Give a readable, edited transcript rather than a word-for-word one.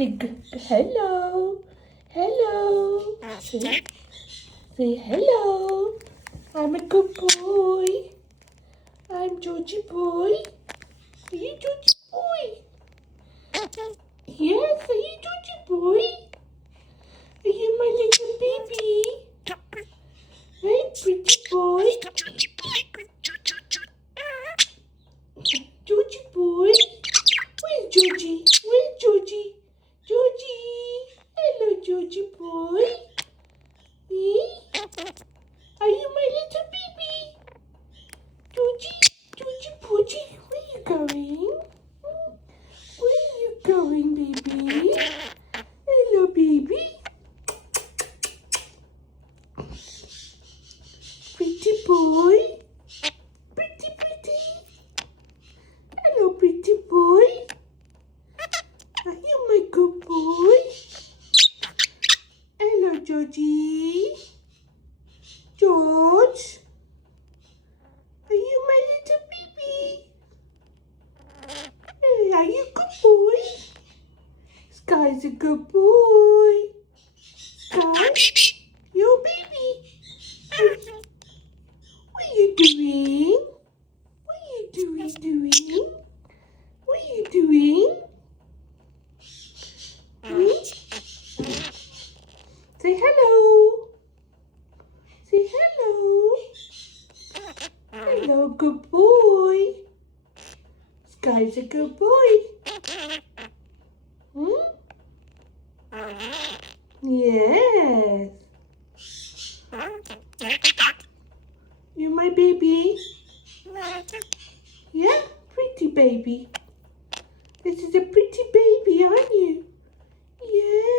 Hello. Hello. Say hello. I'm a good boy. I'm Georgie boy. Are you Georgie boy? Yes, are you Georgie boy? Are you my little baby? Hey, pretty boy. Georgie boy. Where's Georgie? Where's Georgie? Georgie. Hello, Georgie boy. Eh? Are you my little baby? Georgie Porgy, where you going? Where you going, baby? Hello, baby. Pretty boy. Pretty. Hello, pretty boy. Are you my good boy? Hello, Georgie. George. Are you my little baby? Hey, are you good boy? Sky's a good boy. Sky, your baby. What are you doing? What are you doing? What are you doing? Hmm? Say hello. Say hello. Hello, good boy. Sky's a good boy. Hmm? Yes. You my baby? Yeah? Pretty baby. This is a pretty baby, aren't you? Yeah.